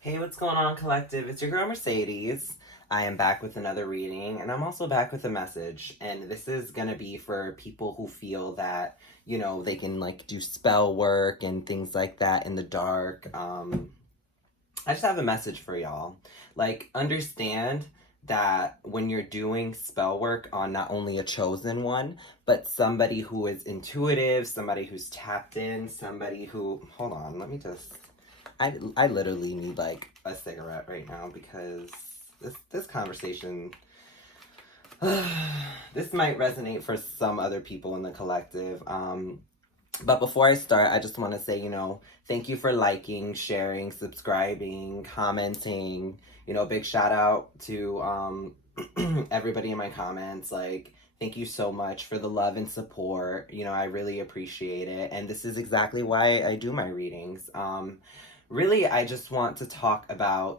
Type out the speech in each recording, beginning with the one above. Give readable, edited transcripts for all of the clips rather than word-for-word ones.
Hey, what's going on, collective? It's your girl Mercedes. I am back with another reading, and I'm also back with a message. And this is gonna be for people who feel that, they can like do spell work and things like that in the dark. I just have a message for y'all. Like, understand that when you're doing spell work on not only a chosen one, but somebody who is intuitive, somebody who's tapped in, somebody who, hold on, let me just, I literally need like a cigarette right now because this conversation, this might resonate for some other people in the collective. But before I start, I just want to say, thank you for liking, sharing, subscribing, commenting. Big shout out to everybody in my comments. Like, thank you so much for the love and support. I really appreciate it. And this is exactly why I do my readings. Really, I just want to talk about,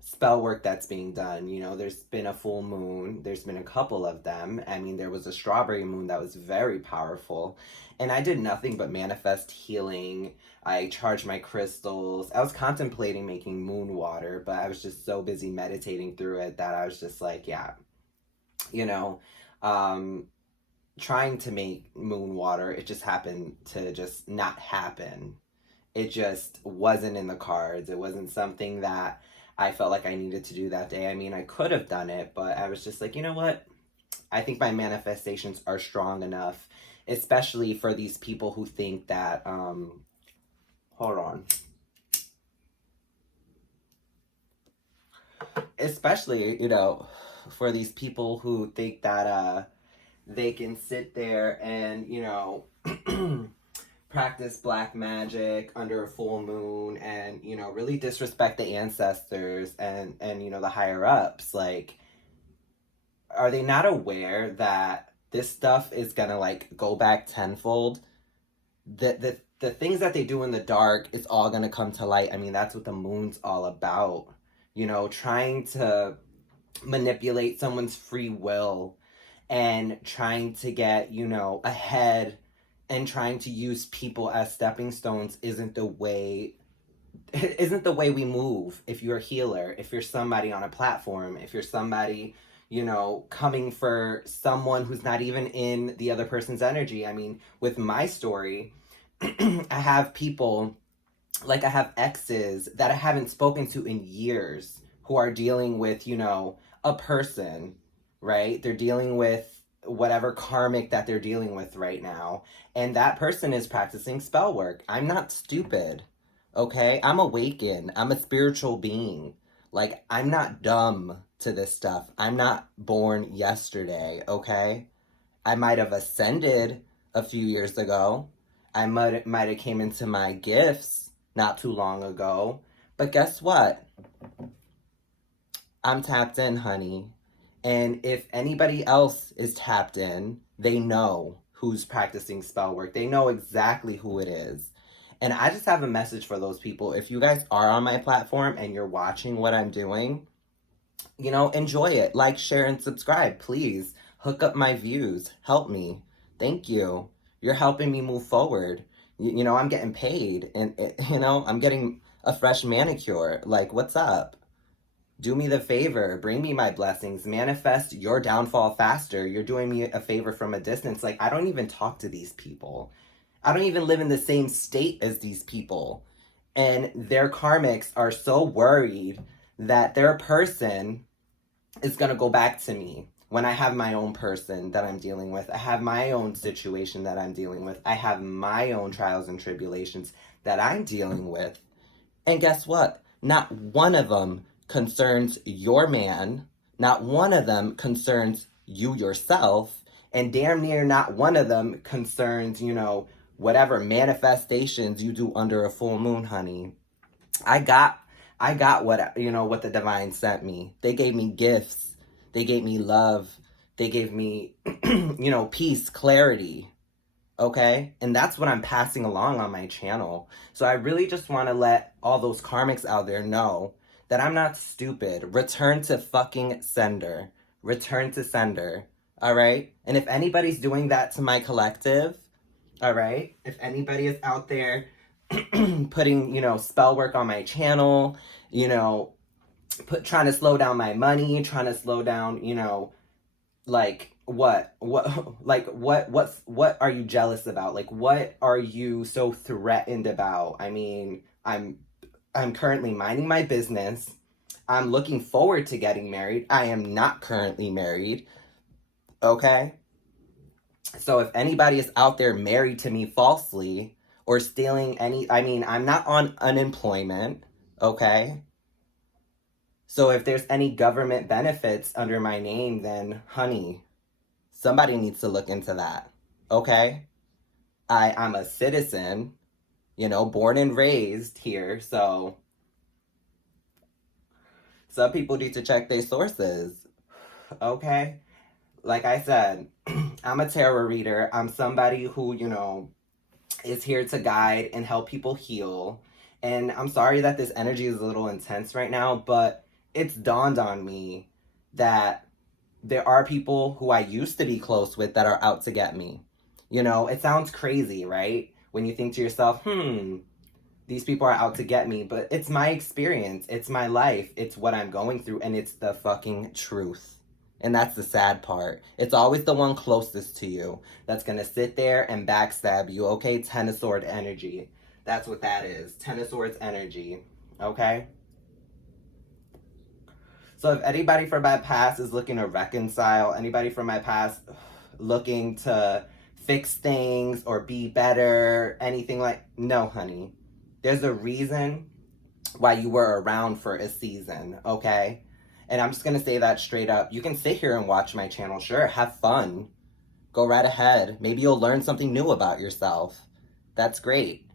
spell work that's being done. There's been a full moon, there's been a couple of them. I mean, there was a strawberry moon that was very powerful. And I did nothing but manifest healing. I charged my crystals. I was contemplating making moon water, but I was just so busy meditating through it that I was just like, yeah, you know, um, trying to make moon water, it just happened to just not happen. It just wasn't in the cards. It wasn't something that I felt like I needed to do that day. I mean, I could have done it, but I was just like, you know what? I think my manifestations are strong enough, especially for these people who think that, hold on. Especially, for these people who think that, they can sit there and, practice black magic under a full moon and really disrespect the ancestors and the higher ups. Like, are they not aware that this stuff is gonna like go back tenfold? The things that they do in the dark, it's all gonna come to light. I mean, that's what the moon's all about. Trying to manipulate someone's free will and trying to get, ahead and trying to use people as stepping stones isn't the way we move. If you're a healer, if you're somebody on a platform, if you're somebody, coming for someone who's not even in the other person's energy. I mean, with my story, I have people, like I have exes that I haven't spoken to in years who are dealing with, a person, right? They're dealing with whatever karmic that they're dealing with right now. And that person is practicing spell work. I'm not stupid, okay? I'm awakened. I'm a spiritual being. Like, I'm not dumb to this stuff. I'm not born yesterday, okay? I might have ascended a few years ago. I might have came into my gifts not too long ago. But guess what? I'm tapped in, honey. And if anybody else is tapped in, they know who's practicing spell work. They know exactly who it is. And I just have a message for those people. If you guys are on my platform and you're watching what I'm doing, enjoy it. Like, share, and subscribe. Please hook up my views. Help me. Thank you. You're helping me move forward. I'm getting paid and, I'm getting a fresh manicure. Like, what's up? Do me the favor, bring me my blessings, manifest your downfall faster. You're doing me a favor from a distance. Like, I don't even talk to these people. I don't even live in the same state as these people. And their karmics are so worried that their person is going to go back to me when I have my own person that I'm dealing with. I have my own situation that I'm dealing with. I have my own trials and tribulations that I'm dealing with. And guess what? Not one of them concerns your man. Not one of them concerns you yourself. And damn near not one of them concerns, whatever manifestations you do under a full moon, honey. I got what the divine sent me. They gave me gifts. They gave me love. They gave me, peace, clarity. Okay? And that's what I'm passing along on my channel. So I really just want to let all those karmics out there know that I'm not stupid. Return to fucking sender. Return to sender. All right? And if anybody's doing that to my collective, all right? If anybody is out there putting, spell work on my channel, you know, trying to slow down my money, trying to slow down, like what are you jealous about? Like, what are you so threatened about? I mean, I'm currently minding my business. I'm looking forward to getting married. I am not currently married. Okay? So if anybody is out there married to me falsely or stealing I mean, I'm not on unemployment. Okay? So if there's any government benefits under my name, then honey, somebody needs to look into that. Okay? I'm a citizen, born and raised here, so some people need to check their sources. Okay? Like I said, I'm a tarot reader. I'm somebody who, is here to guide and help people heal. And I'm sorry that this energy is a little intense right now, but it's dawned on me that there are people who I used to be close with that are out to get me. It sounds crazy, right? When you think to yourself, these people are out to get me, but it's my experience, it's my life, it's what I'm going through, and it's the fucking truth. And that's the sad part. It's always the one closest to you that's gonna sit there and backstab you, okay? Ten of Swords energy. That's what that is. Ten of Swords energy, okay? So if anybody from my past is looking to reconcile, anybody from my past looking to fix things or be better, anything like, no, honey. There's a reason why you were around for a season, okay? And I'm just gonna say that straight up. You can sit here and watch my channel, sure, have fun. Go right ahead. Maybe you'll learn something new about yourself. That's great.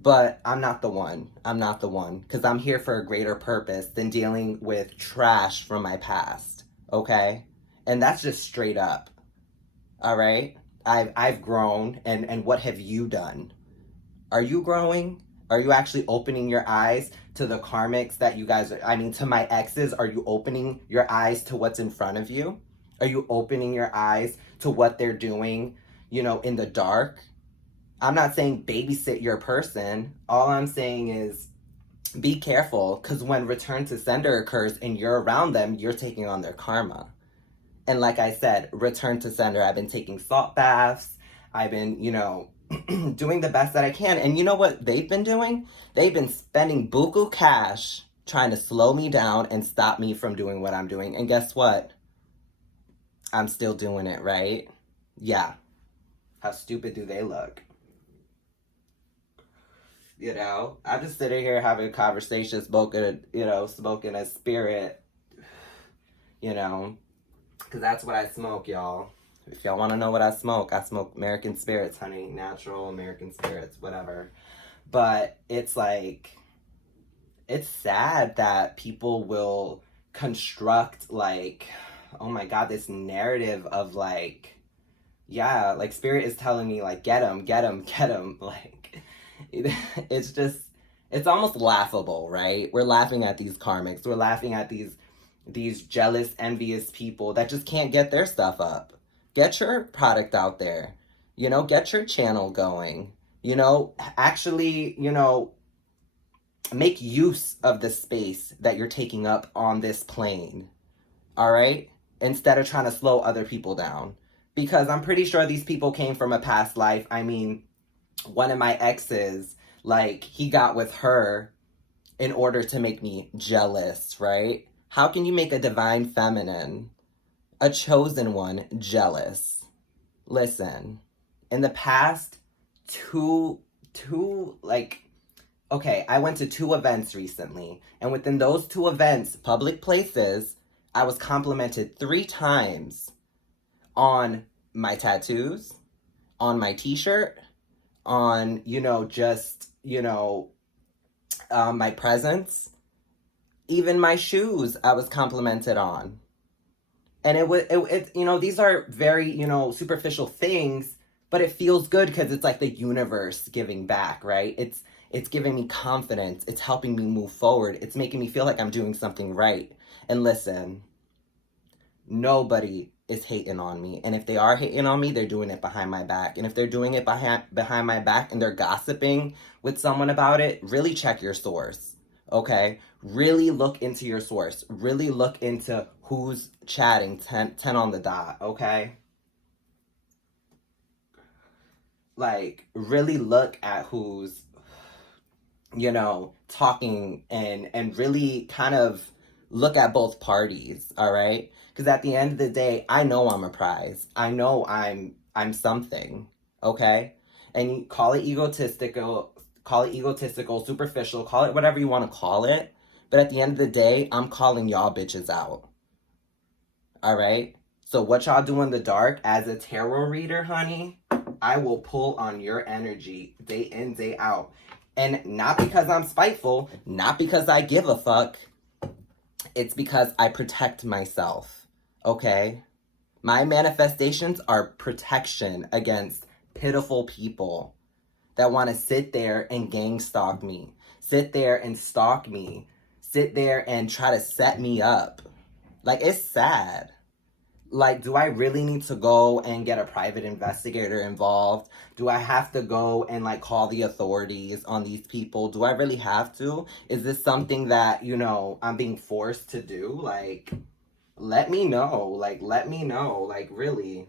But I'm not the one. I'm not the one. Because I'm here for a greater purpose than dealing with trash from my past, okay? And that's just straight up, all right? I've grown, and what have you done? Are you growing? Are you actually opening your eyes to the karmics that you guys to my exes? Are you opening your eyes to what's in front of you? Are you opening your eyes to what they're doing, in the dark? I'm not saying babysit your person. All I'm saying is be careful, because when return to sender occurs and you're around them, you're taking on their karma. And like I said, return to sender. I've been taking salt baths. I've been, doing the best that I can. And you know what they've been doing? They've been spending buku cash trying to slow me down and stop me from doing what I'm doing. And guess what? I'm still doing it, right? Yeah. How stupid do they look? I'm just sitting here having a conversation, smoking a spirit, because that's what I smoke, y'all. If y'all want to know what I smoke American spirits, honey. Natural American spirits, whatever. But it's like, it's sad that people will construct, like, oh my God, this narrative of, like, yeah, like, spirit is telling me, like, get him, get him, get him. Like, it's just, it's almost laughable, right? We're laughing at these karmics. We're laughing at these jealous, envious people that just can't get their stuff up. Get your product out there, get your channel going, actually, make use of the space that you're taking up on this plane, all right? Instead of trying to slow other people down. Because I'm pretty sure these people came from a past life. I mean, one of my exes, like, he got with her in order to make me jealous, right? How can you make a divine feminine, a chosen one, jealous? Listen, in the past, I went to 2 events recently, and within those 2 events, public places, I was complimented 3 times on my tattoos, on my t-shirt, on, my presence, even my shoes I was complimented on. And these are very, superficial things, but it feels good because it's like the universe giving back, right? It's giving me confidence. It's helping me move forward. It's making me feel like I'm doing something right. And listen, nobody is hating on me. And if they are hating on me, they're doing it behind my back. And if they're doing it behind my back and they're gossiping with someone about it, really check your source. Okay? Really look into your source. Really look into who's chatting 10 on the dot. Okay? Like, really look at who's, talking, and really kind of look at both parties, all right? Because at the end of the day, I know I'm a prize. I know I'm something, okay? And you call it egotistical, superficial, call it whatever you want to call it. But at the end of the day, I'm calling y'all bitches out. All right? So what y'all do in the dark as a tarot reader, honey, I will pull on your energy day in, day out. And not because I'm spiteful, not because I give a fuck. It's because I protect myself, okay? My manifestations are protection against pitiful people that want to sit there and gang stalk me, sit there and stalk me, sit there and try to set me up. Like, it's sad. Like, do I really need to go and get a private investigator involved? Do I have to go and, like, call the authorities on these people? Do I really have to? Is this something that, I'm being forced to do? Like, let me know. Like, let me know. Like, really.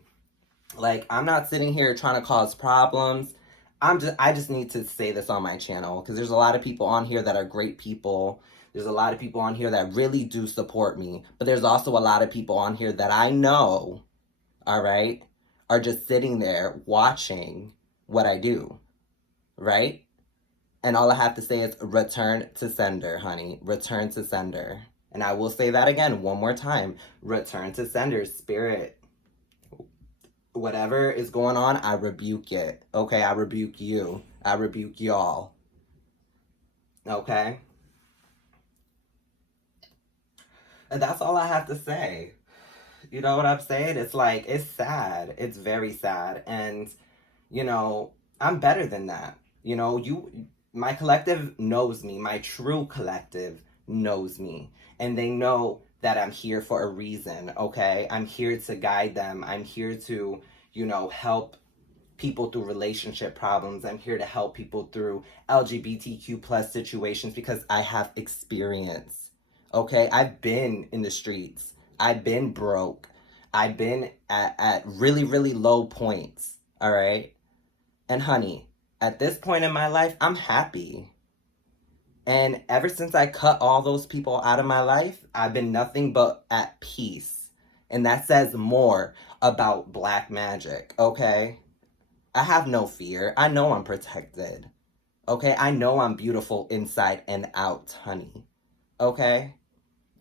Like, I'm not sitting here trying to cause problems. I just need to say this on my channel because there's a lot of people on here that are great people. There's a lot of people on here that really do support me. But there's also a lot of people on here that I know, all right, are just sitting there watching what I do, right? And all I have to say is return to sender, honey. Return to sender. And I will say that again one more time. Return to sender, spirit. Whatever is going on, I rebuke it. Okay, I rebuke you. I rebuke y'all. Okay? And that's all I have to say. You know what I'm saying? It's like, it's sad. It's very sad. And, I'm better than that. My collective knows me. My true collective knows me. And they know that I'm here for a reason, okay? I'm here to guide them. I'm here to, help people through relationship problems. I'm here to help people through LGBTQ plus situations because I have experience, okay? I've been in the streets. I've been broke. I've been at really, really low points, all right? And honey, at this point in my life, I'm happy. And ever since I cut all those people out of my life, I've been nothing but at peace. And that says more about black magic, okay? I have no fear. I know I'm protected, okay? I know I'm beautiful inside and out, honey, okay?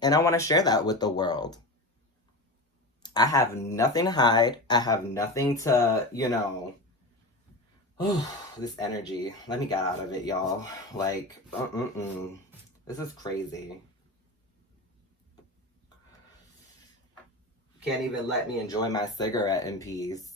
And I want to share that with the world. I have nothing to hide. I have nothing to, this energy. Let me get out of it, y'all. Like, this is crazy. Can't even let me enjoy my cigarette in peace.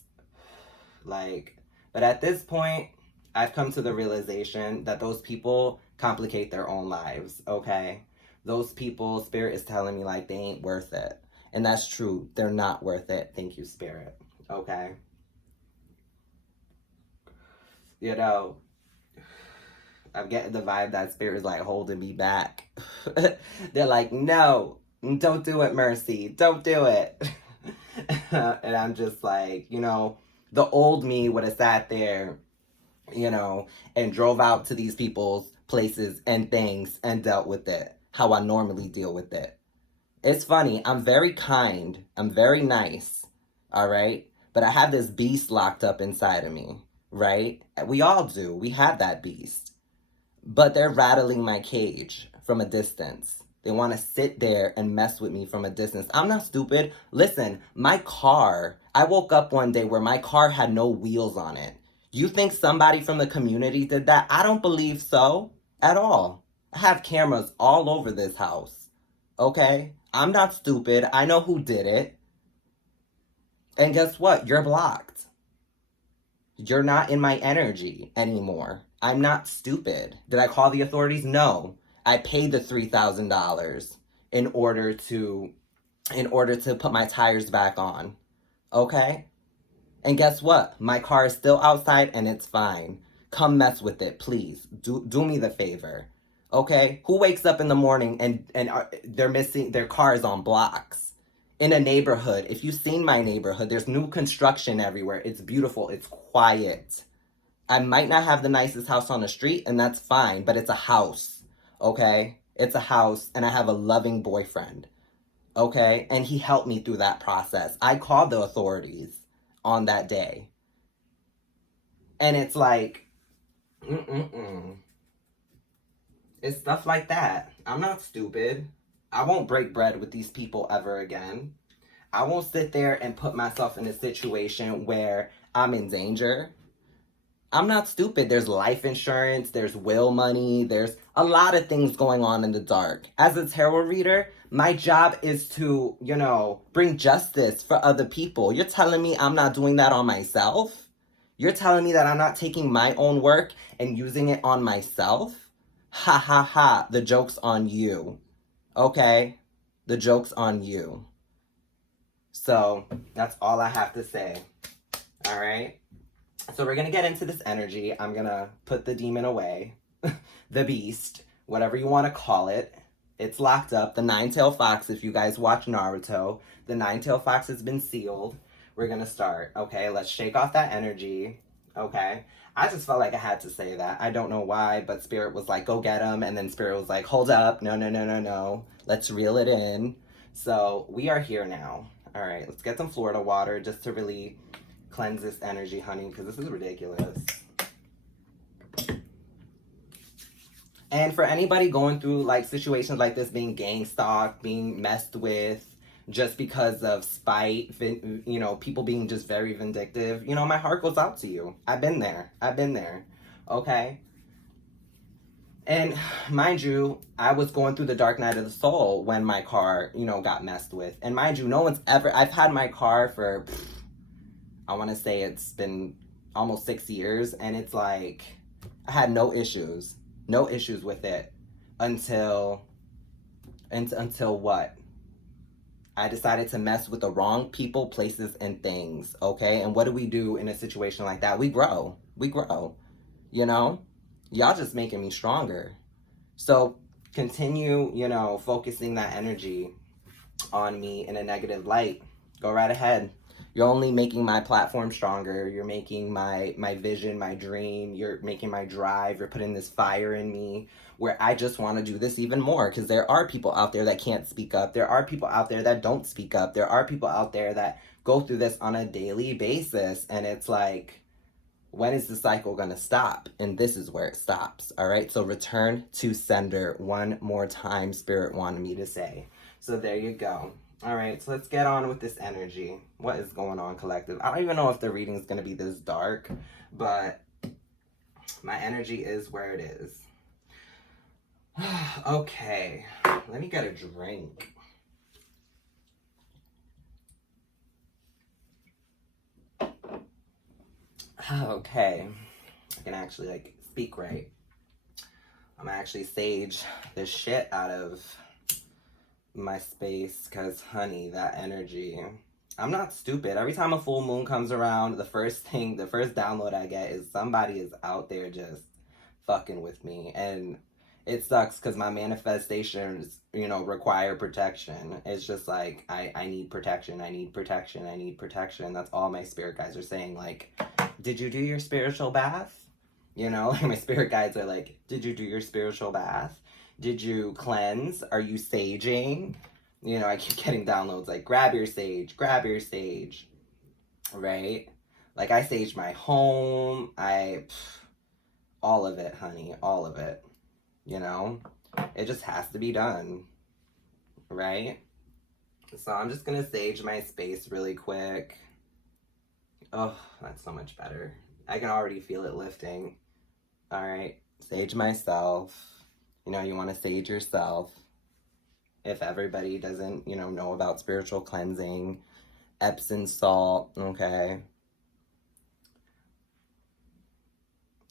Like, but at this point, I've come to the realization that those people complicate their own lives, okay? Those people, Spirit is telling me, like, they ain't worth it. And that's true. They're not worth it. Thank you, Spirit. Okay? I'm getting the vibe that Spirit is, like, holding me back. They're like, no, don't do it, Mercy. Don't do it. And I'm just like, the old me would have sat there, and drove out to these people's places and things and dealt with it how I normally deal with it. It's funny. I'm very kind. I'm very nice. All right? But I have this beast locked up inside of me, right? We all do. We have that beast. But they're rattling my cage from a distance. They want to sit there and mess with me from a distance. I'm not stupid. Listen, my car, I woke up one day where my car had no wheels on it. You think somebody from the community did that? I don't believe so at all. I have cameras all over this house. Okay? I'm not stupid. I know who did it. And guess what? You're blocked. You're not in my energy anymore. I'm not stupid. Did I call the authorities? No. I paid the $3,000 in order to put my tires back on. Okay? And guess what? My car is still outside and it's fine. Come mess with it, please. Do me the favor. Okay? Who wakes up in the morning and they're missing their cars on blocks in a neighborhood? If you've seen my neighborhood, there's new construction everywhere. It's beautiful. It's quiet. I might not have the nicest house on the street, and that's fine, but it's a house. Okay? It's a house, and I have a loving boyfriend. Okay? And he helped me through that process. I called the authorities on that day. And it's like, it's stuff like that. I'm not stupid. I won't break bread with these people ever again. I won't sit there and put myself in a situation where I'm in danger. I'm not stupid. There's life insurance, there's will money, there's a lot of things going on in the dark. As a tarot reader, my job is to, bring justice for other people. You're telling me I'm not doing that on myself? You're telling me that I'm not taking my own work and using it on myself? Ha ha ha. The joke's on you. Okay? The joke's on you. So, that's all I have to say. All right? So we're going to get into this energy. I'm going to put the demon away. The beast. Whatever you want to call it. It's locked up. The nine-tailed fox, if you guys watch Naruto. The nine-tailed fox has been sealed. We're going to start. Okay, let's shake off that energy. Okay. I just felt like I had to say that. I don't know why, but Spirit was like, go get him. And then Spirit was like, hold up. No, no, no, no, no. Let's reel it in. So we are here now. All right, let's get some Florida water just to really cleanse this energy, honey, because this is ridiculous. And for anybody going through like situations like this, being gang stalked, being messed with just because of spite, people being just very vindictive, my heart goes out to you. I've been there. Okay? And mind you, I was going through the dark night of the soul when my car, got messed with. And mind you, I've had my car for, I want to say it's been almost 6 years, and it's like, I had no issues with it until what? I decided to mess with the wrong people, places, and things, okay? And what do we do in a situation like that? We grow, Y'all just making me stronger. So continue, focusing that energy on me in a negative light. Go right ahead. You're only making my platform stronger. You're making my vision, my dream. You're making my drive. You're putting this fire in me where I just want to do this even more, because there are people out there that can't speak up. There are people out there that don't speak up. There are people out there that go through this on a daily basis. And it's like, when is the cycle going to stop? And this is where it stops. All right. So return to sender one more time. Spirit wanted me to say. So there you go. All right, so let's get on with this energy. What is going on, collective? I don't even know if the reading is going to be this dark, but my energy is where it is. Okay, let me get a drink. Okay, I can actually speak right. I'm gonna actually sage the shit out of my space, because honey, that energy, I'm not stupid. Every time a full moon comes around, the first download I get is somebody is out there just fucking with me. And it sucks because my manifestations, require protection. It's just like, I need protection. That's all my spirit guides are saying. Like, did you do your spiritual bath? My spirit guides are like, did you do your spiritual bath? Did you cleanse? Are you saging? I keep getting downloads like, grab your sage, right? Like, I saged my home. All of it, honey, all of it. It just has to be done, right? So I'm just gonna sage my space really quick. Oh, that's so much better. I can already feel it lifting. All right, sage myself. You want to sage yourself. If everybody doesn't, know about spiritual cleansing, Epsom salt, okay?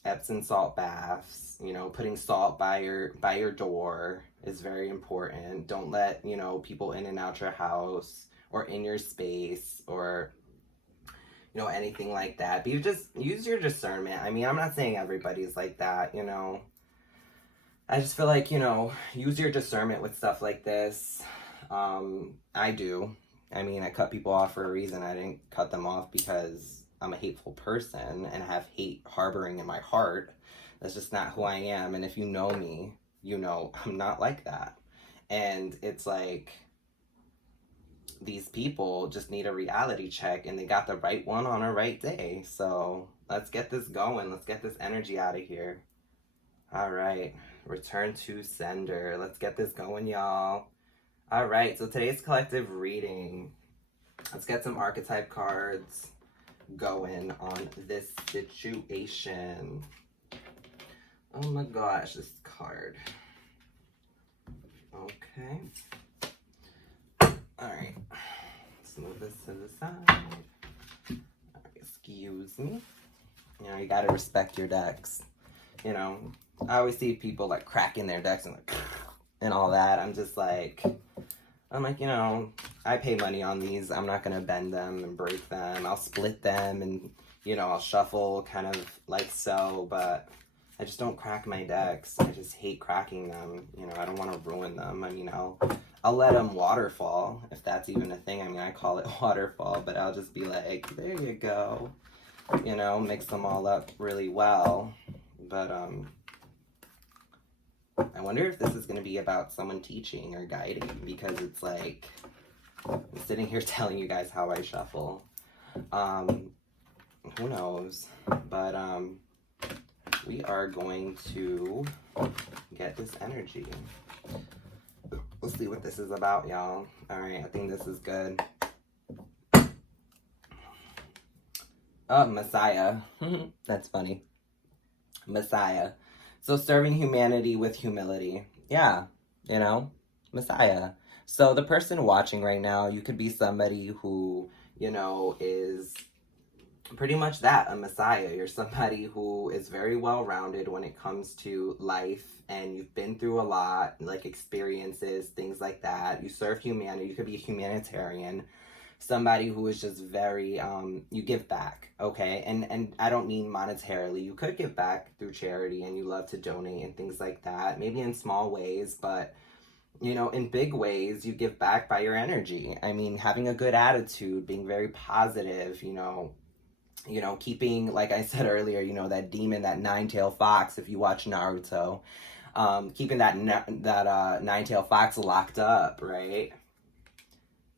Epsom salt baths, putting salt by your door is very important. Don't let, people in and out your house or in your space or you know, anything like that. But you just use your discernment. I mean, I'm not saying everybody's like that, you know. I just feel like, you know, use your discernment with stuff like this. I do. I mean, I cut people off for a reason. I didn't cut them off because I'm a hateful person and have hate harboring in my heart. That's just not who I am. And if you know me, you know I'm not like that. And it's like these people just need a reality check, and they got the right one on a right day. So let's get this going. Let's get this energy out of here. All right. Return to sender. Let's get this going, y'all. All right. So today's collective reading. Let's get some archetype cards going on this situation. Oh my gosh, this card. Okay. All right. Let's move this to the side. All right, excuse me. You know, you gotta respect your decks. You know, I always see people like cracking their decks and like and all that. I'm like, you know, I pay money on these. I'm not gonna bend them and break them. I'll split them and, you know, I'll shuffle kind of like so, but I just don't crack my decks. I just hate cracking them. You know, I don't want to ruin them. I mean, I'll let them waterfall, if that's even a thing. I mean, I call it waterfall, but I'll just be like, there you go. You know, mix them all up really well. But I wonder if this is going to be about someone teaching or guiding, because it's like, I'm sitting here telling you guys how I shuffle. Who knows? But we are going to get this energy. We'll see what this is about, y'all. All right, I think this is good. Oh, Messiah. That's funny. Messiah. So serving humanity with humility. Yeah, you know, Messiah. So the person watching right now, you could be somebody who, you know, is pretty much that, a Messiah. You're somebody who is very well-rounded when it comes to life, and you've been through a lot, like experiences, things like that. You serve humanity. You could be a humanitarian. Somebody who is just very, you give back, okay? And I don't mean monetarily. You could give back through charity, and you love to donate and things like that, maybe in small ways, but, you know, in big ways, you give back by your energy. I mean, having a good attitude, being very positive, you know, keeping, like I said earlier, you know, that demon, that nine-tailed fox, if you watch Naruto, keeping that nine-tailed fox locked up, right?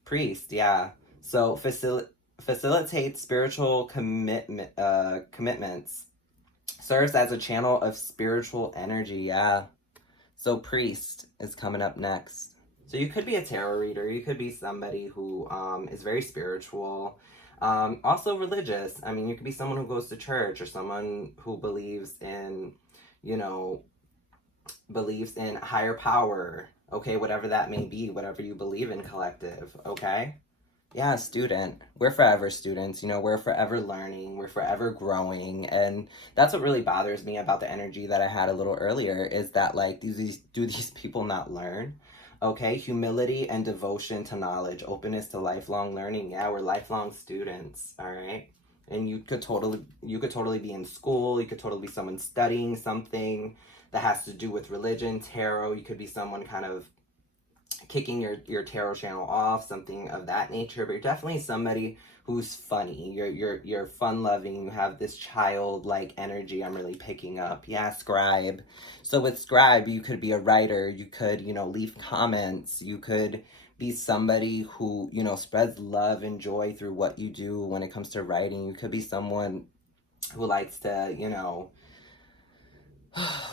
Priest, yeah. So facilitates spiritual commitments. Serves as a channel of spiritual energy, yeah. So priest is coming up next. So you could be a tarot reader. You could be somebody who is very spiritual. Also religious. I mean, you could be someone who goes to church, or someone who believes in, you know, believes in higher power. Okay, whatever that may be, whatever you believe in, collective, okay? Yeah, student. We're forever students, you know, we're forever learning, we're forever growing, and that's what really bothers me about the energy that I had a little earlier, is that, like, do these people not learn? Okay, humility and devotion to knowledge, openness to lifelong learning. Yeah, we're lifelong students, all right? And you could totally be in school, you could totally be someone studying something that has to do with religion, tarot. You could be someone kind of kicking your tarot channel off, something of that nature, but you're definitely somebody who's funny. You're fun loving. You have this childlike energy I'm really picking up. Yeah, scribe. So with scribe, you could be a writer. You could, you know, leave comments. You could be somebody who, you know, spreads love and joy through what you do when it comes to writing. You could be someone who likes to, you know,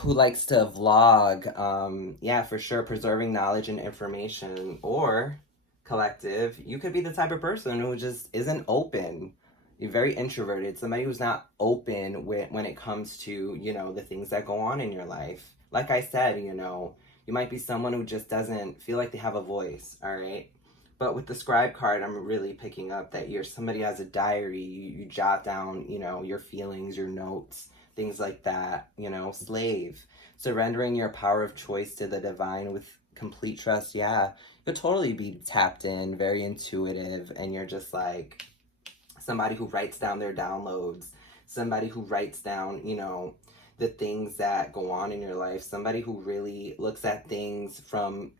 who likes to vlog. Yeah, for sure, preserving knowledge and information. Or collective, you could be the type of person who just isn't open. You're very introverted, somebody who's not open when it comes to, you know, the things that go on in your life. Like I said, you know, you might be someone who just doesn't feel like they have a voice, all right? But with the scribe card, I'm really picking up that you're somebody who has a diary. You jot down, you know, your feelings, your notes, things like that, you know. Slave, surrendering your power of choice to the divine with complete trust. Yeah, you'll totally be tapped in, very intuitive, and you're just like, somebody who writes down their downloads, somebody who writes down, you know, the things that go on in your life, somebody who really looks at things from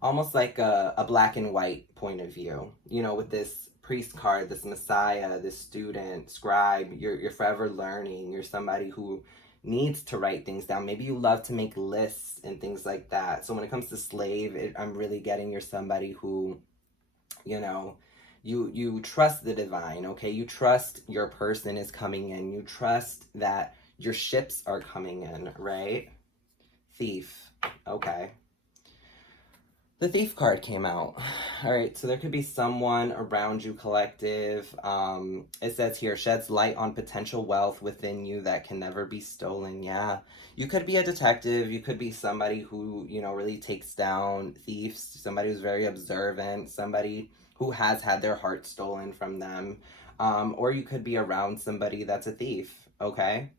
almost like a black and white point of view. You know, with this priest card, this messiah, this student, scribe, you're forever learning. You're somebody who needs to write things down. Maybe you love to make lists and things like that. So when it comes to slave, I'm really getting you're somebody who, you know, you trust the divine, okay? You trust your person is coming in. You trust that your ships are coming in, right? Thief. Okay. The Thief card came out. All right, so there could be someone around you, collective. It says here, sheds light on potential wealth within you that can never be stolen. Yeah, you could be a detective. You could be somebody who, you know, really takes down thieves, somebody who's very observant, somebody who has had their heart stolen from them. Or you could be around somebody that's a thief, okay?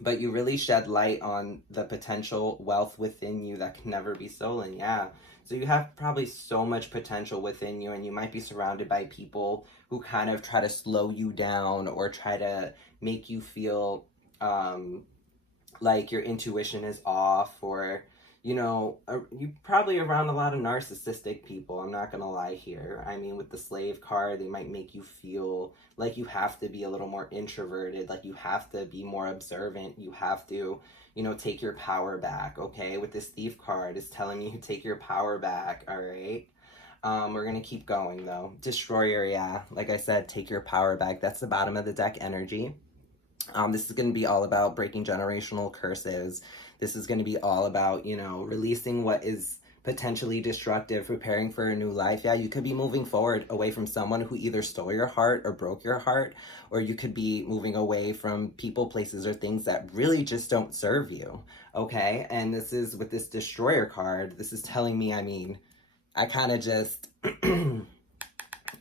But you really shed light on the potential wealth within you that can never be stolen. Yeah. So you have probably so much potential within you, and you might be surrounded by people who kind of try to slow you down or try to make you feel like your intuition is off, or, you know, you probably around a lot of narcissistic people. I'm not gonna lie here. I mean, with the slave card, they might make you feel like you have to be a little more introverted, like you have to be more observant, you have to, you know, take your power back, okay? With this thief card, it's telling you to take your power back, all right? We're gonna keep going though. Destroyer, yeah, like I said, take your power back. That's the bottom of the deck energy. This is going to be all about breaking generational curses. This is going to be all about, you know, releasing what is potentially destructive, preparing for a new life. Yeah, you could be moving forward away from someone who either stole your heart or broke your heart, or you could be moving away from people, places, or things that really just don't serve you, okay? And this is, with this Destroyer card, this is telling me, I mean, I kind of just,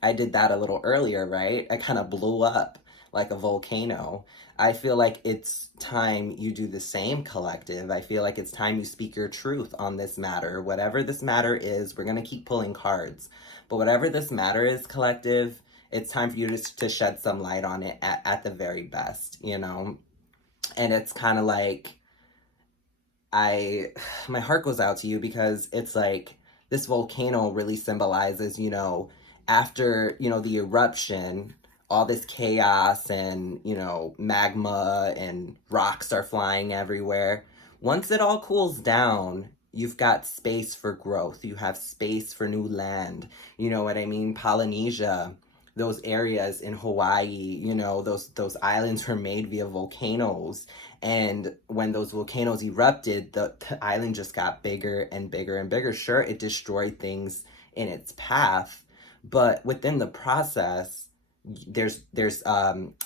I did that a little earlier, right? I kind of blew up like a volcano. I feel like it's time you do the same, collective. I feel like it's time you speak your truth on this matter. Whatever this matter is, we're going to keep pulling cards. But whatever this matter is, collective, it's time for you to shed some light on it at the very best, you know? And it's kind of like, my heart goes out to you, because it's like this volcano really symbolizes, you know, after, you know, the eruption, all this chaos and, you know, magma and rocks are flying everywhere. Once it all cools down, you've got space for growth. You have space for new land. You know what I mean? Polynesia, those areas in Hawaii, you know, those islands were made via volcanoes. And when those volcanoes erupted, the island just got bigger and bigger and bigger. Sure, it destroyed things in its path, but within the process, there's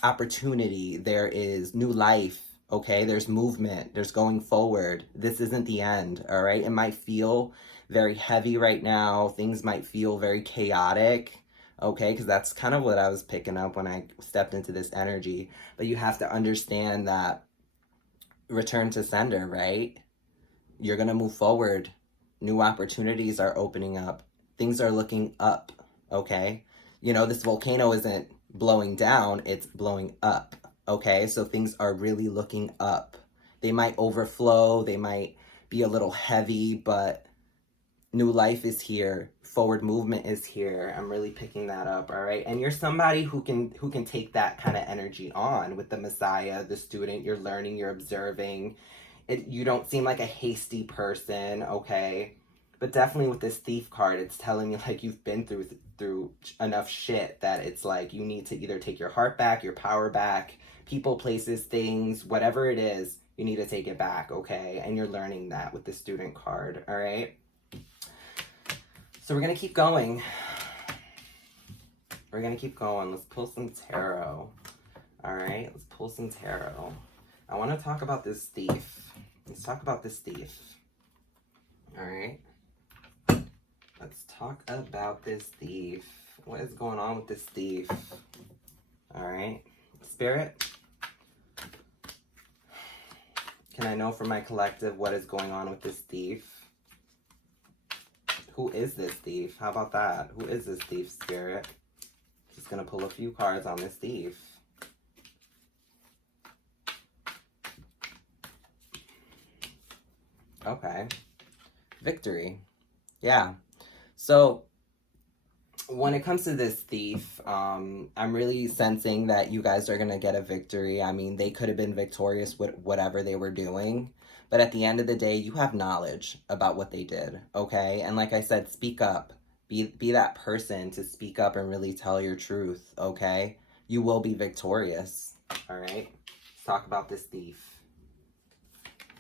opportunity, there is new life, okay? There's movement, there's going forward. This isn't the end, all right? It might feel very heavy right now. Things might feel very chaotic, okay? Because that's kind of what I was picking up when I stepped into this energy. But you have to understand that return to sender, right? You're going to move forward. New opportunities are opening up. Things are looking up, okay? You know, this volcano isn't blowing down, it's blowing up, okay? So things are really looking up. They might overflow, they might be a little heavy, but new life is here. Forward movement is here. I'm really picking that up, all right? And you're somebody who can take that kind of energy on with the Messiah, the student. You're learning, you're observing. You don't seem like a hasty person, okay? But definitely with this thief card, it's telling me like you've been through enough shit that it's like you need to either take your heart back, your power back, people, places, things, whatever it is, you need to take it back, okay? And you're learning that with the student card, all right? So we're going to keep going. We're going to keep going. Let's pull some tarot. All right, let's pull some tarot. I want to talk about this thief. Let's talk about this thief. All right. Let's talk about this thief. What is going on with this thief? All right. Spirit, can I know from my collective what is going on with this thief? Who is this thief? How about that? Who is this thief, Spirit? Just just going to pull a few cards on this thief. Okay. Victory. Yeah. So when it comes to this thief, I'm really sensing that you guys are going to get a victory. I mean, they could have been victorious with whatever they were doing. But at the end of the day, you have knowledge about what they did, okay? And like I said, speak up. Be that person to speak up and really tell your truth, okay? You will be victorious, all right? Let's talk about this thief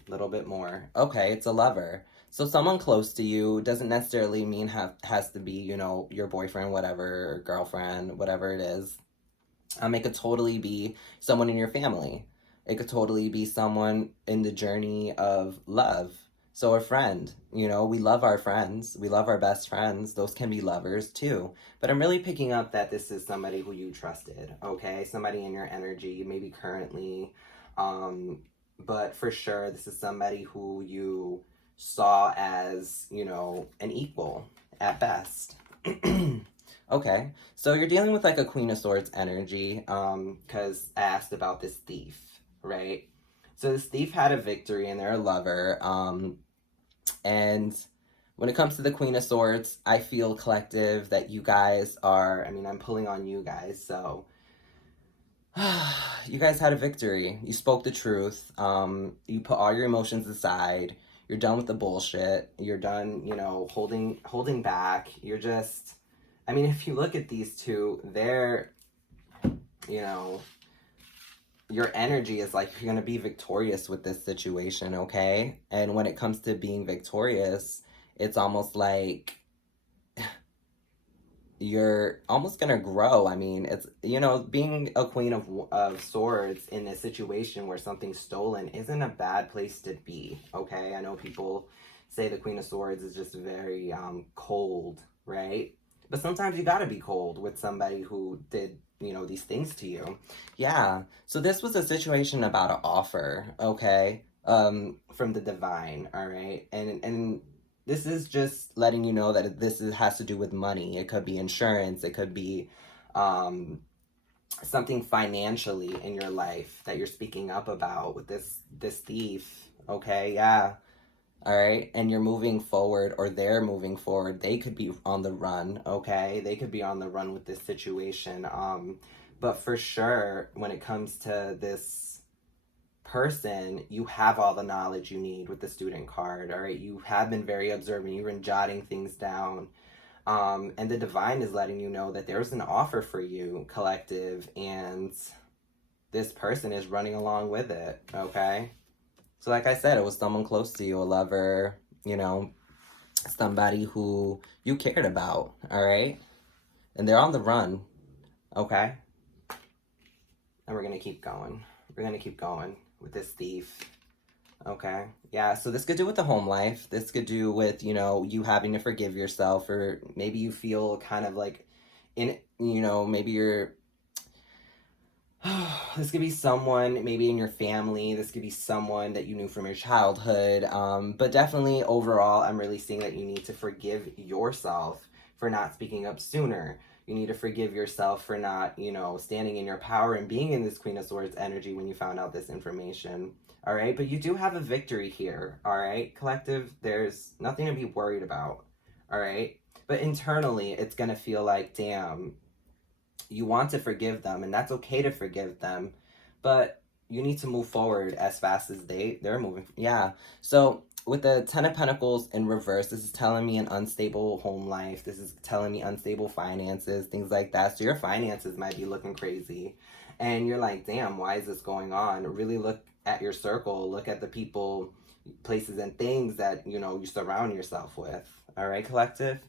a little bit more. Okay, it's a lover. So someone close to you doesn't necessarily mean has to be, you know, your boyfriend, whatever, or girlfriend, whatever it is. It could totally be someone in your family. It could totally be someone in the journey of love. So a friend, you know, we love our friends. We love our best friends. Those can be lovers too. But I'm really picking up that this is somebody who you trusted, okay? Somebody in your energy, maybe currently. But for sure, this is somebody who you saw as, you know, an equal at best. Okay, so you're dealing with like a Queen of Swords energy, because I asked about this thief, right? So this thief had a victory and they're a lover, and when it comes to the Queen of Swords, I feel collective that you guys are, I mean, I'm pulling on you guys, so you guys had a victory. You spoke the truth. You put all your emotions aside. You're done with the bullshit. You're done, you know, holding back. You're just, I mean, if you look at these two, they're, you know, your energy is like you're going to be victorious with this situation, okay? And when it comes to being victorious, it's almost like you're almost going to grow. I mean, it's, you know, being a Queen of Swords in a situation where something's stolen isn't a bad place to be, okay? I know people say the Queen of Swords is just very cold, right? But sometimes you got to be cold with somebody who did, you know, these things to you. Yeah. So this was a situation about an offer, okay? From the divine, all right? And this is just letting you know that has to do with money. It could be insurance. It could be something financially in your life that you're speaking up about with this thief. Okay, yeah. All right, and you're moving forward, or they're moving forward. They could be on the run. Okay, they could be on the run with this situation. But for sure, when it comes to this person, you have all the knowledge you need with the student card. All right, you have been very observant. You've been jotting things down, and the divine is letting you know that there's an offer for you, collective, and this person is running along with it. Okay, so like I said, it was someone close to you, a lover, you know, somebody who you cared about. All right, and they're on the run. Okay, and we're gonna keep going. We're gonna keep going with this thief. Okay, yeah, so this could do with the home life. This could do with, you know, you having to forgive yourself, or maybe you feel kind of like in, you know, maybe you're this could be someone maybe in your family. This could be someone that you knew from your childhood. But definitely overall, I'm really seeing that you need to forgive yourself for not speaking up sooner. You need to forgive yourself for not, you know, standing in your power and being in this Queen of Swords energy when you found out this information. All right, but you do have a victory here. All right, collective, there's nothing to be worried about. All right, but internally, it's gonna feel like, damn, you want to forgive them, and that's okay to forgive them, but you need to move forward as fast as they're moving. Yeah. So with the Ten of Pentacles in reverse, this is telling me an unstable home life. This is telling me unstable finances, things like that. So your finances might be looking crazy, and you're like, damn, why is this going on? Really look at your circle. Look at the people, places, and things that, you know, you surround yourself with. All right, collective.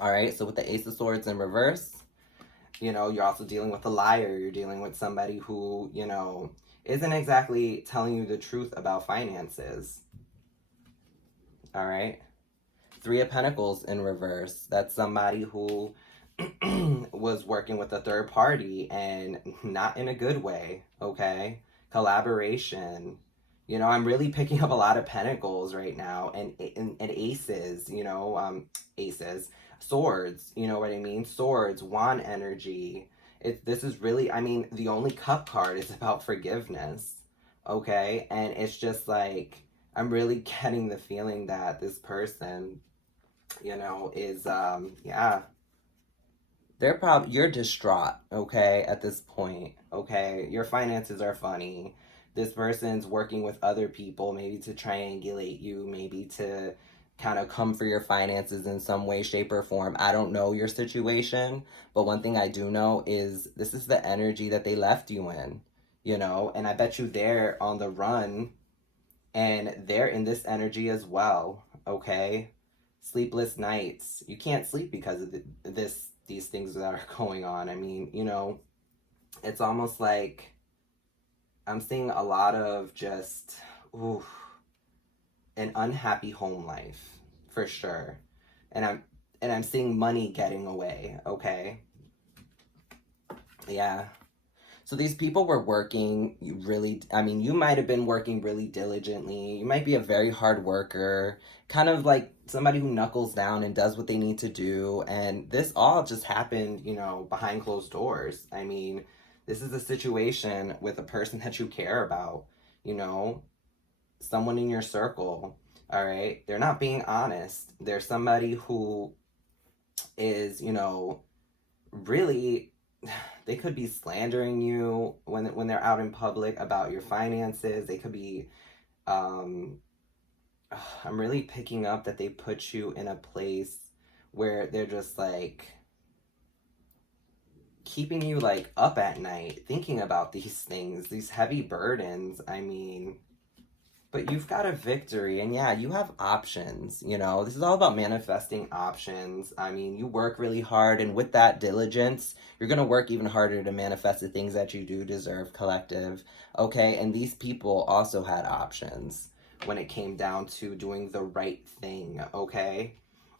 All right. So with the Ace of Swords in reverse, you know, you're also dealing with a liar. You're dealing with somebody who, you know, isn't exactly telling you the truth about finances. All right. Three of Pentacles in reverse. That's somebody who was working with a third party, and not in a good way. Okay. Collaboration. You know, I'm really picking up a lot of pentacles right now, and aces, you know, aces. Swords, you know what I mean? Swords, wand energy, This is really, I mean, the only cup card is about forgiveness, okay? And it's just like, I'm really getting the feeling that this person, is, yeah, you're distraught, okay, at this point, okay? Your finances are funny. This person's working with other people, maybe to triangulate you, maybe to kind of come for your finances in some way, shape, or form. I don't know your situation, but one thing I do know is this is the energy that they left you in, and I bet you they're on the run and they're in this energy as well, okay? Sleepless nights. You can't sleep because of these things that are going on. I mean, it's almost like I'm seeing a lot of just ooh, an unhappy home life for sure. And I'm seeing money getting away, okay? Yeah. So these people were working really, I mean, you might have been working really diligently. You might be a very hard worker, kind of like somebody who knuckles down and does what they need to do. And this all just happened, behind closed doors. I mean, this is a situation with a person that you care about, you know, someone in your circle. All right. They're not being honest. They're somebody who is, really they could be slandering you when they're out in public about your finances. They could be um I'm really picking up that they put you in a place where they're just like keeping you like up at night thinking about these things, these heavy burdens. I mean, but you've got a victory, and yeah, you have options. This is all about manifesting options. I mean, you work really hard, and with that diligence, you're going to work even harder to manifest the things that you do deserve, collective. Okay, and these people also had options when it came down to doing the right thing, okay?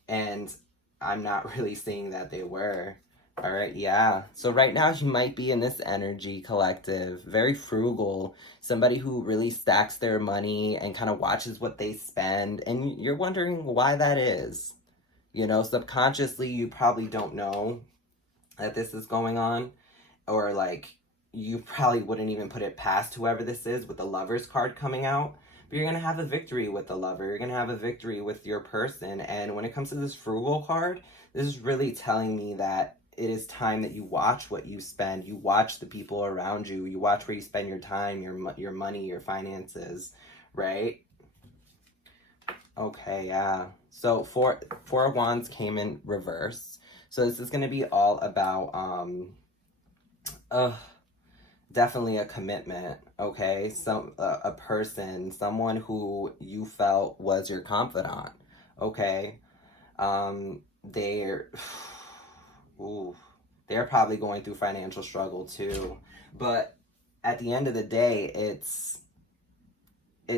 And I'm not really saying that they were. All right, yeah. So right now you might be in this energy, collective, very frugal, somebody who really stacks their money and kind of watches what they spend, and you're wondering why that is. Subconsciously you probably don't know that this is going on, or like you probably wouldn't even put it past whoever this is with the Lovers card coming out. But you're going to have a victory with the lover. You're going to have a victory with your person. And when it comes to this frugal card, this is really telling me that it is time that you watch what you spend. You watch the people around you. You watch where you spend your time, your money, your finances, right? Okay, yeah. So four of Wands came in reverse. So this is going to be all about uh definitely a commitment, okay? A person, someone who you felt was your confidant, okay? They're ooh, they're probably going through financial struggle too. But at the end of the day, it's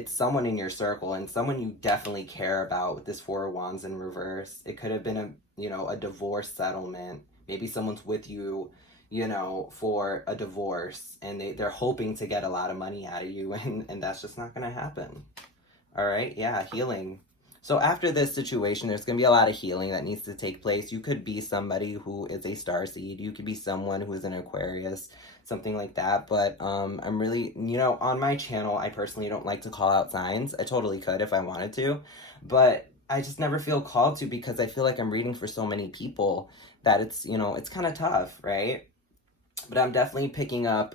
someone in your circle and someone you definitely care about with this Four of Wands in reverse. It could have been a divorce settlement. Maybe someone's with you, for a divorce, and they're hoping to get a lot of money out of you, and that's just not gonna happen. All right, yeah, healing. So after this situation, there's going to be a lot of healing that needs to take place. You could be somebody who is a starseed. You could be someone who is an Aquarius, something like that. But I'm really, on my channel, I personally don't like to call out signs. I totally could if I wanted to. But I just never feel called to because I feel like I'm reading for so many people that it's kind of tough, right? But I'm definitely picking up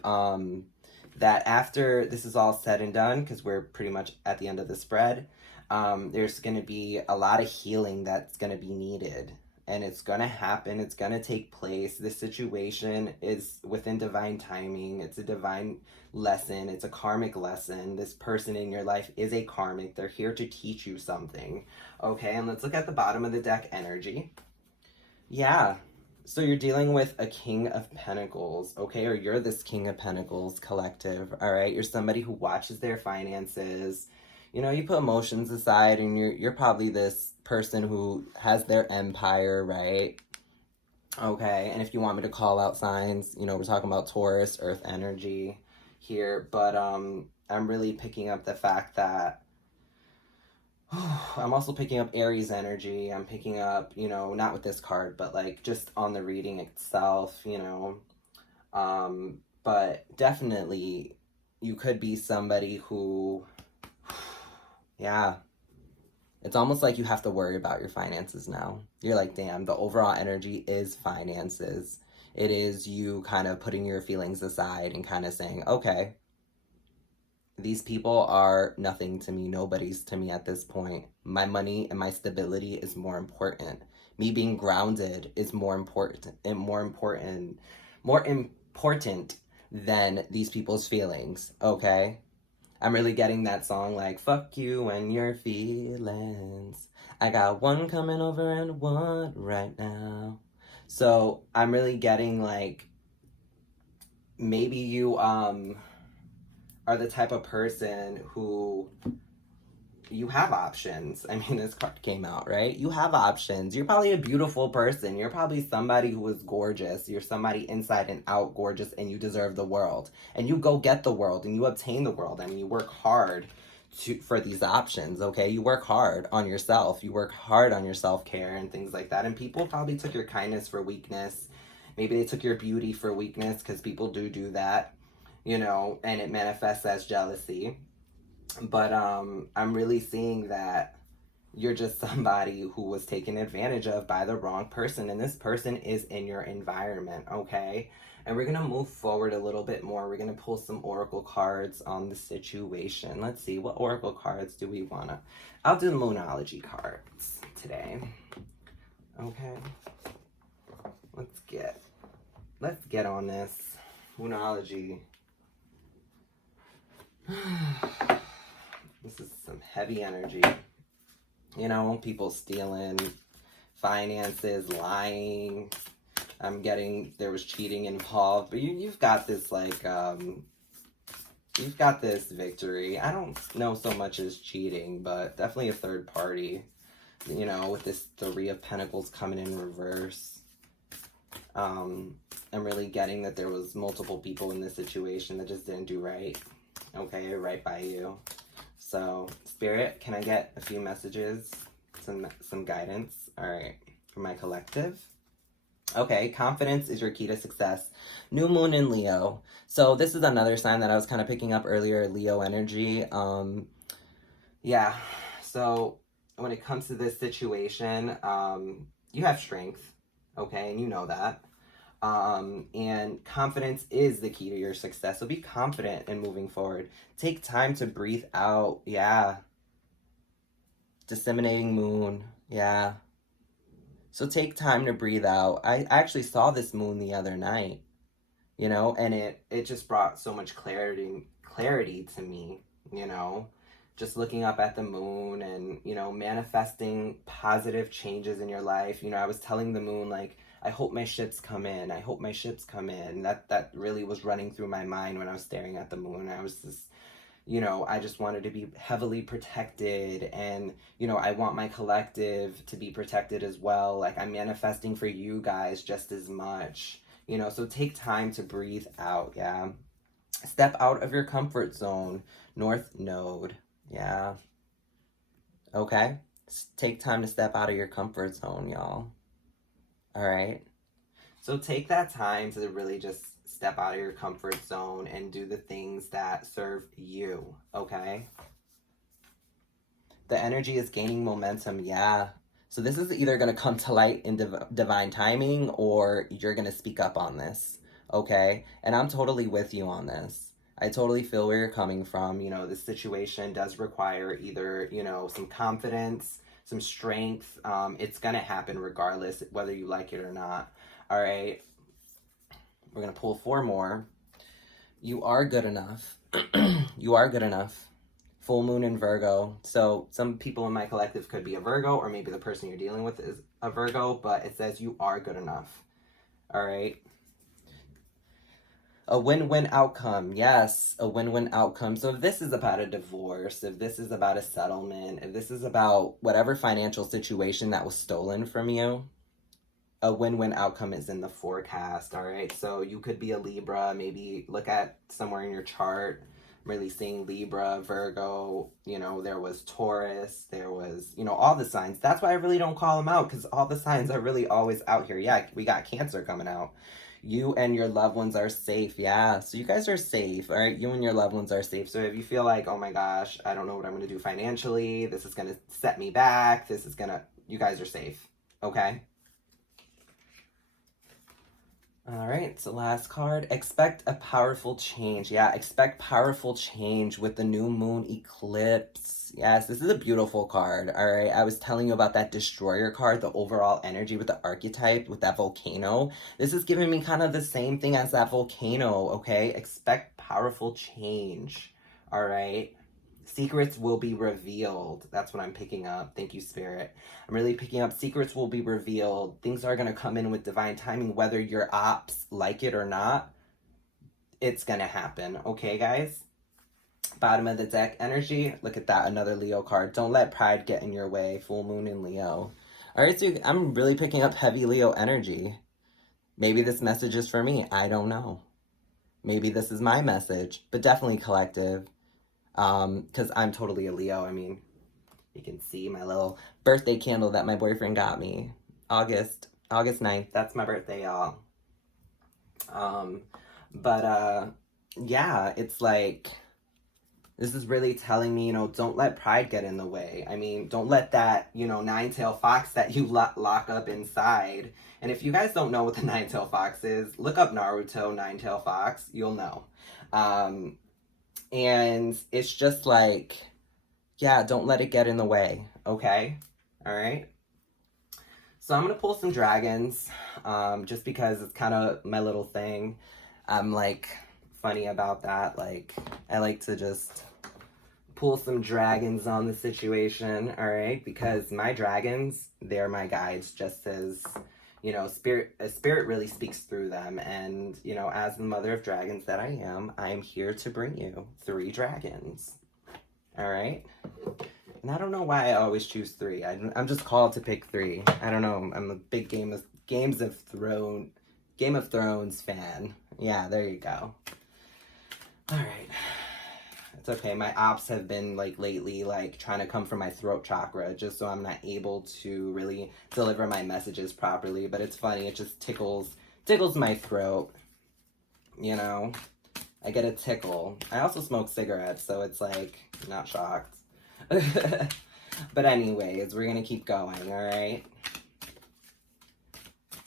that after this is all said and done, because we're pretty much at the end of the spread, there's going to be a lot of healing that's going to be needed. And it's going to happen. It's going to take place. This situation is within divine timing. It's a divine lesson. It's a karmic lesson. This person in your life is a karmic. They're here to teach you something. Okay, and let's look at the bottom of the deck energy. Yeah. So you're dealing with a King of Pentacles, okay? Or you're this King of Pentacles collective, all right? You're somebody who watches their finances. You put emotions aside, and you're probably this person who has their empire, right? Okay, and if you want me to call out signs, we're talking about Taurus, Earth energy here, but I'm really picking up the fact that I'm also picking up Aries energy. I'm picking up, not with this card, but like just on the reading itself, But definitely you could be somebody who, yeah, it's almost like you have to worry about your finances now. You're like, damn, the overall energy is finances. It is you kind of putting your feelings aside and kind of saying, okay, these people are nothing to me, nobody's to me at this point. My money and my stability is more important. Me being grounded is more important than these people's feelings, okay? I'm really getting that song like, fuck you and your feelings. I got one coming over and one right now. So I'm really getting like, maybe you are the type of person who, you have options. I mean, this card came out, right? You have options. You're probably a beautiful person. You're probably somebody who is gorgeous. You're somebody inside and out gorgeous, and you deserve the world. And you go get the world, and you obtain the world. I mean, you work hard for these options, okay? You work hard on yourself. You work hard on your self-care and things like that. And people probably took your kindness for weakness. Maybe they took your beauty for weakness, because people do that, you know, and it manifests as jealousy. But I'm really seeing that you're just somebody who was taken advantage of by the wrong person, and this person is in your environment, okay? And we're gonna move forward a little bit more. We're gonna pull some oracle cards on the situation. Let's see, what oracle cards do we wanna? I'll do the moonology cards today. Okay. Let's get on this moonology. This is some heavy energy. You know, people stealing, finances, lying. I'm getting, there was cheating involved. But you've got this, like, you've got this victory. I don't know so much as cheating, but definitely a third party. You know, with this Three of Pentacles coming in reverse. I'm really getting that there was multiple people in this situation that just didn't do right. Okay, right by you. So, Spirit, can I get a few messages, some guidance, all right, for my collective? Okay, confidence is your key to success. New moon in Leo. So this is another sign that I was kind of picking up earlier, Leo energy. Yeah, so when it comes to this situation, you have strength, okay, and you know that. And confidence is the key to your success. So be confident in moving forward. Take time to breathe out. Yeah. Disseminating moon. Yeah. So take time to breathe out. I actually saw this moon the other night, you know, and it just brought so much clarity to me, you know, just looking up at the moon and, you know, manifesting positive changes in your life. You know, I was telling the moon, like, I hope my ships come in. I hope my ships come in. That really was running through my mind when I was staring at the moon. I was just, you know, I just wanted to be heavily protected, and, you know, I want my collective to be protected as well. Like, I'm manifesting for you guys just as much, you know, so take time to breathe out, yeah. Step out of your comfort zone, North Node, yeah. Okay? Take time to step out of your comfort zone, y'all. All right. So take that time to really just step out of your comfort zone and do the things that serve you, okay? The energy is gaining momentum, yeah. So this is either going to come to light in divine timing, or you're going to speak up on this, okay? And I'm totally with you on this. I totally feel where you're coming from. You know, this situation does require either, you know, some confidence, some strength. It's going to happen regardless, whether you like it or not. All right. We're going to pull 4 more. You are good enough. You are good enough. Full moon in Virgo. So some people in my collective could be a Virgo, or maybe the person you're dealing with is a Virgo, but it says you are good enough. All right. A win-win outcome. Yes, a win-win outcome. So if this is about a divorce, if this is about a settlement, if this is about whatever financial situation that was stolen from you, a win-win outcome is in the forecast, all right? So you could be a Libra, maybe look at somewhere in your chart, I'm really seeing Libra, Virgo, you know, there was Taurus, there was, you know, all the signs. That's why I really don't call them out, because all the signs are really always out here. Yeah, we got Cancer coming out. You and your loved ones are safe. Yeah, so you guys are safe, all right? You and your loved ones are safe. So if you feel like, oh my gosh, I don't know what I'm going to do financially, this is going to set me back, this is going to, you guys are safe, okay? All right, so last card. Expect a powerful change. Yeah, expect powerful change with the new moon eclipse. Yes, this is a beautiful card. All right, I was telling you about that destroyer card, the overall energy with the archetype, with that volcano. This is giving me kind of the same thing as that volcano, okay? Expect powerful change. All right. Secrets will be revealed. That's what I'm picking up. Thank you, Spirit. I'm really picking up secrets will be revealed. Things are going to come in with divine timing, whether your Opps like it or not. It's going to happen. Okay, guys? Bottom of the deck energy. Look at that. Another Leo card. Don't let pride get in your way. Full moon in Leo. All right, so I'm really picking up heavy Leo energy. Maybe this message is for me. I don't know. Maybe this is my message, but definitely collective. Because I'm totally a Leo. I mean, you can see my little birthday candle that my boyfriend got me. August 9th. That's my birthday, y'all. Yeah, it's like, this is really telling me, you know, don't let pride get in the way. I mean, don't let that, you know, nine-tailed fox that you lock up inside. And if you guys don't know what the nine-tailed fox is, look up Naruto nine-tailed fox. You'll know. And it's just like, yeah, don't let it get in the way, okay? All right? So I'm going to pull some dragons, just because it's kind of my little thing. I'm, like, funny about that. Like, I like to just pull some dragons on the situation, all right? Because my dragons, they're my guides, just as, you know, spirit really speaks through them. And, you know, as the mother of dragons that I am here to bring you 3 dragons. All right? And I don't know why I always choose 3. I'm just called to pick 3. I don't know. I'm a big Game of Thrones fan. Yeah, there you go. All right. It's okay. My Opps have been, like, lately, like, trying to come from my throat chakra just so I'm not able to really deliver my messages properly. But it's funny. It just tickles my throat, you know? I get a tickle. I also smoke cigarettes, so it's, like, not shocked. But anyways, we're going to keep going, all right?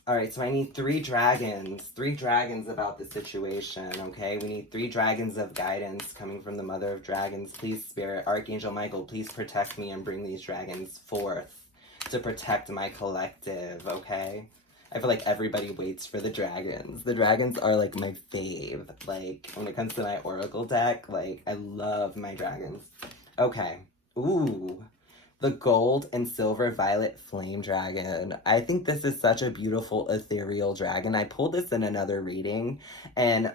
All right, so I need 3 dragons. 3 dragons about the situation, okay? We need 3 dragons of guidance coming from the Mother of Dragons. Please, Spirit, Archangel Michael, please protect me and bring these dragons forth to protect my collective, okay? I feel like everybody waits for the dragons. The dragons are, like, my fave. Like, when it comes to my oracle deck, like, I love my dragons. Okay. Ooh. The gold and silver violet flame dragon. I think this is such a beautiful ethereal dragon. I pulled this in another reading, and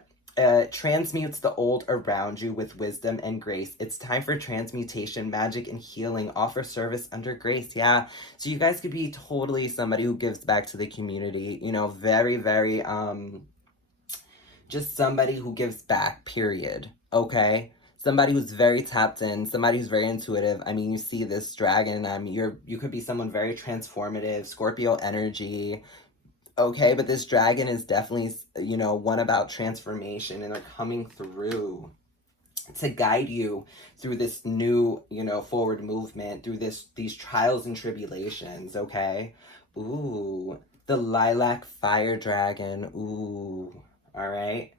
transmutes the old around you with wisdom and grace. It's time for transmutation, magic, and healing. Offer service under grace. Yeah. So you guys could be totally somebody who gives back to the community. You know, very, very, just somebody who gives back, period. Okay? Somebody who's very tapped in, somebody who's very intuitive. I mean, you see this dragon, you could be someone very transformative, Scorpio energy, okay? But this dragon is definitely, you know, one about transformation, and they're coming through to guide you through this new, you know, forward movement, through these trials and tribulations, okay? Ooh, the lilac fire dragon, ooh, all right?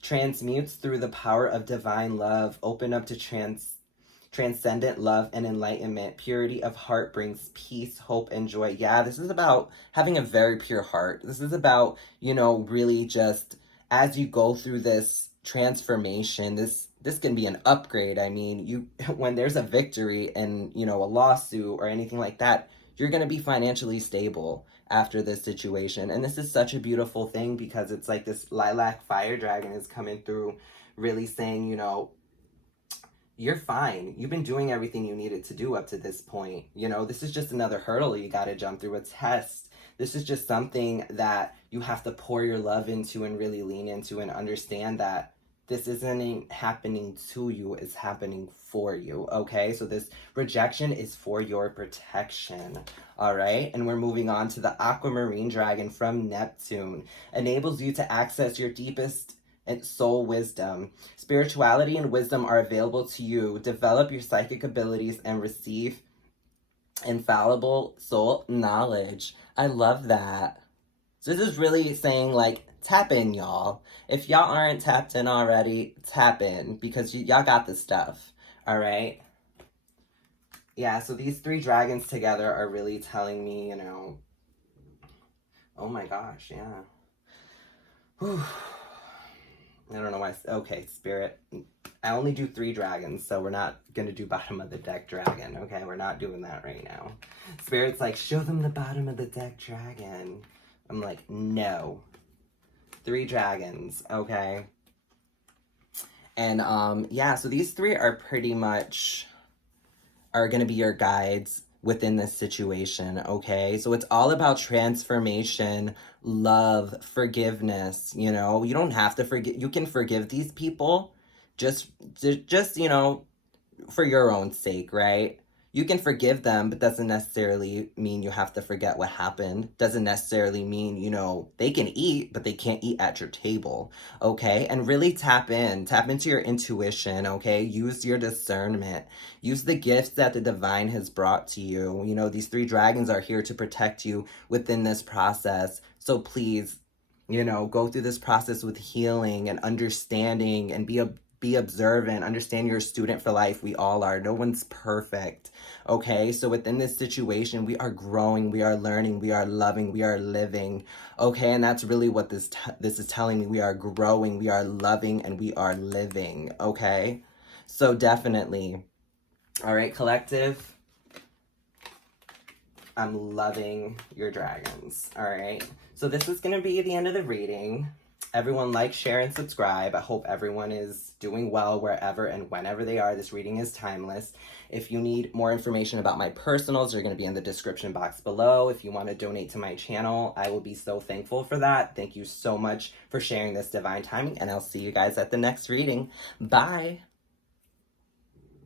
Transmutes through the power of divine love, open up to transcendent love and enlightenment. Purity of heart brings peace, hope, and joy. Yeah, this is about having a very pure heart. This is about, you know, really just as you go through this transformation, this can be an upgrade. I mean, when there's a victory and, you know, a lawsuit or anything like that, you're going to be financially stable after this situation. And this is such a beautiful thing, because it's like this lilac fire dragon is coming through really saying, you know, you're fine. You've been doing everything you needed to do up to this point. You know, this is just another hurdle you got to jump through, a test. This is just something that you have to pour your love into and really lean into and understand that this isn't happening to you, it's happening for you, okay? So this rejection is for your protection, all right? And we're moving on to the aquamarine dragon from Neptune. Enables you to access your deepest and soul wisdom. Spirituality and wisdom are available to you. Develop your psychic abilities and receive infallible soul knowledge. I love that. So this is really saying, like, tap in, y'all. If y'all aren't tapped in already, tap in, because y'all got this stuff, all right? Yeah, so these three dragons together are really telling me, you know, oh my gosh, yeah. Whew. I don't know why. Okay, Spirit. I only do 3 dragons, so we're not going to do bottom of the deck dragon, okay? We're not doing that right now. Spirit's like, show them the bottom of the deck dragon. I'm like, no. 3 dragons, okay? And, yeah, so these 3 are pretty much are going to be your guides within this situation, okay? So it's all about transformation, love, forgiveness, you know? You don't have to forget. You can forgive these people just, you know, for your own sake, right? You can forgive them, but doesn't necessarily mean you have to forget what happened. Doesn't necessarily mean, you know, they can eat, but they can't eat at your table, okay? And really tap into your intuition, okay? Use your discernment. Use the gifts that the divine has brought to you. You know, these 3 dragons are here to protect you within this process. So please, you know, go through this process with healing and understanding and be observant, understand you're a student for life. We all are. No one's perfect, okay? So within this situation, we are growing, we are learning, we are loving, we are living, okay? And that's really what this is telling me. We are growing, we are loving, and we are living, okay? So definitely, all right, collective, I'm loving your dragons, all right? So this is going to be the end of the reading. Everyone like, share, and subscribe. I hope everyone is doing well wherever and whenever they are. This reading is timeless. If you need more information about my personals, they're going to be in the description box below. If you want to donate to my channel, I will be so thankful for that. Thank you so much for sharing this divine timing, and I'll see you guys at the next reading. Bye!